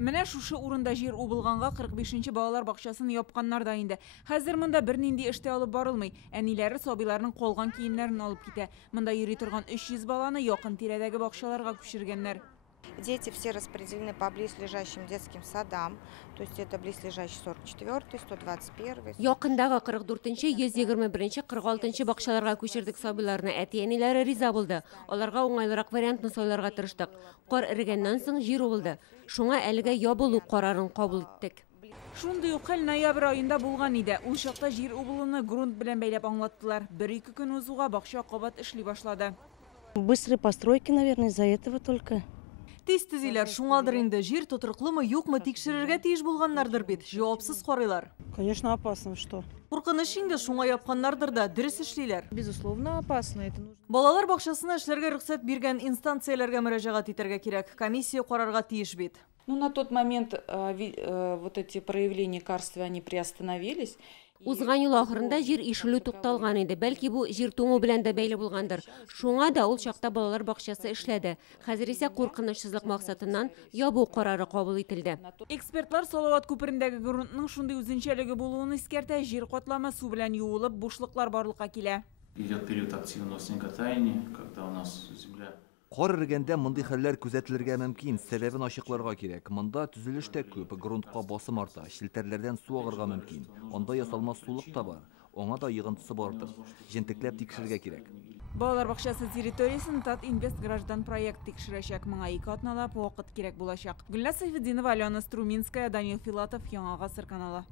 Менә шушы урында жер убылганга 45-нче балалар бакчасын япканнар да инде. Хәзер монда бернинди эште алып барылмый. Әниләре сабыйларның калган киемнәрен алып китә. Монда йөри торган 300 баланы якын тирәдәге бакчаларга күчергәннәр. Дети все распределены по близлежащим детским садам, то есть это близлежащий 44-й, 121-й. Якындагы 44-нче, 121-нче, 46-нче бакчаларга күчердек сабыйларны әти-әниләре риза булды. Аларга уңайлырак вариантны сайларга тырыштык. Кар эрегәннән соң җир убылды. Шуңа әлегә ябылу карарын кабул иттек. Шундый ук хәл ноябрь айында булган иде. Ул чакта җир убылуны грунт белән бәйләп аңлаттылар. 1-2 көн узуга бакча кабат эшли башлады. Быстрые постройки, наверное, из-за этого только. Тез-тезиләр шуңадыр инде җир тотрыклымы, юкмы тикшерергә тиеш булганнардыр бит. Җавапсыз карыйлар. Конечно, опасно, что? Куркыныч инде шуңа япканнардыр да дөрес эшлиләр. Безусловно, опасно. Это нужно. Балалар бакчасына эшләргә рөхсәт биргән инстанцияләргә мөрәҗәгать итәргә кирәк. Комиссия карарга тиеш бит. Ну, на тот момент вот эти проявления карстви, они приостановились. Узган ел ахырында җир ишелү тукталган иде. Бәлки бу җир туңу белән дә бәйле булгандыр. Шуңа да ул чакта балалар бакчасы эшләде. Хәзер исә куркынычсызлык максатыннан ябу карары кабул ителде. Экспертлар Салават күперендәге грунтның шундый үзенчәлеге булуын искәртә, җир катлама су белән юылып, бушлыклар барлыкка килә. Идет период активного снеготаяния, когда у нас земля... Кар эрегәндә мондый хәлләр күзәтелергә мөмкин. Сәбәбен ачыкларга кирәк. Монда төзелеш тә күп, грунтка басым арта, челтәрләрдән су агырга мөмкин. Анда ясалма сулык та бар. Аңа да йыгынтысы бардыр. Җентекләп тикшергә кирәк. Балалар бакчасы территориясын Татинвест граждан проект тикшерәчәк. Моңа 2 атналап вакыт кирәк булачак. Гөлназ Сайфетдинова, Алена Струминская, Данил Филатов, Яңа Гасыр каналы.